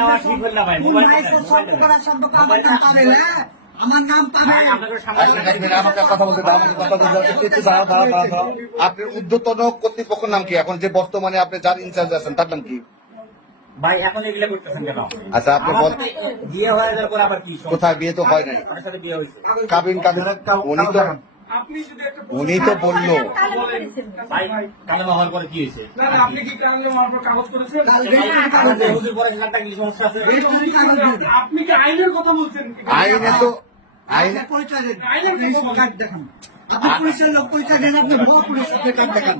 আমার নাম পাবে না। আমার নাম আপনি। আপনার কর্তৃপক্ষের কি? এখন যে বর্তমানে আপনি যার ইনচার্জ আছেন তার নাম কি? ভাই এখন এগুলা করতেছেন কেন? আচ্ছা আপনি বল বিয়ে হয়ে যাওয়ার পর আবার কি কোথায়? বিয়ে তো হয় নাই। বিয়ে হয়েছে। কাবিন কাবিন উনি তো উনি তো বলল। কালেমা হওয়ার পরে কি হয়েছে? না না আপনি কি কারণে আমার উপর কাগজ করেছেন আমাদের হুজুর পরে গেলাম তার কি সমস্যা আছে? আপনি কি আইনের কথা বলছেন? আইনে তো আইনে পরিচয় কার্ড দেখান। আপনি পুলিশের লোক পরিচয় দেন আপনি ভুয়া পুলিশ আপনি কার্ড দেখান।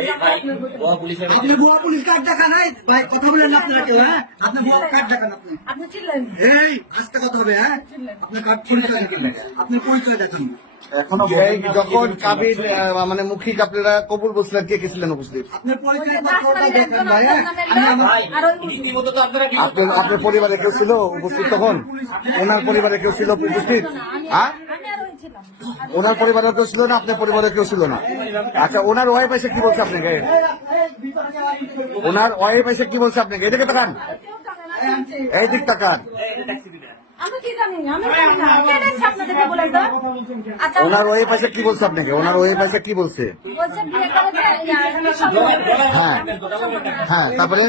এই ভাই ও পুলিশের আপনি ভুয়া পুলিশ কার্ড দেখান ভাই কথা বলেন না আপনারা কেউ হ্যাঁ? আপনি ভুয়া কার্ড দেখান আপনি। আপনি এই আস্তে কথা হবে হ্যাঁ? আপনার কার্ড পরিচয় দেখান আপনার পরিচয় দেখান। এখনও যখন আহ, মানে মুখী আপনারা কবুল বসলেন কে গেছিলেন উপস্থিত? আপনার পরিচয় পত্রটা দেখান ভাই হ্যাঁ? আমি আমার ভাই রীতিমতো তো আপনারা কি আপনার আপনার পরিবারে কেউ ছিল উপস্থিত তখন? ওনার পরিবারে কেউ ছিল উপস্থিত? হ্যাঁ? ওনার পরিবারে কেউ ছিল না আপনার পরিবারে কেউ ছিল না। আচ্ছা ওনার ওয়াইফ এসে কি বলছে আপনাকে? ওনার ওয়াইফ এসে কি বলছে আপনাকে? এদিকে তাকান। কেউ জানে? না। আমি আনছি। এই দিক তাকান আচ্ছা ওনার ওয়াইফ এসে কি বলছে আপনাকে? ওনার ওয়াইফ এসে কি বলছে? হ্যাঁ। হ্যাঁ তারপরে?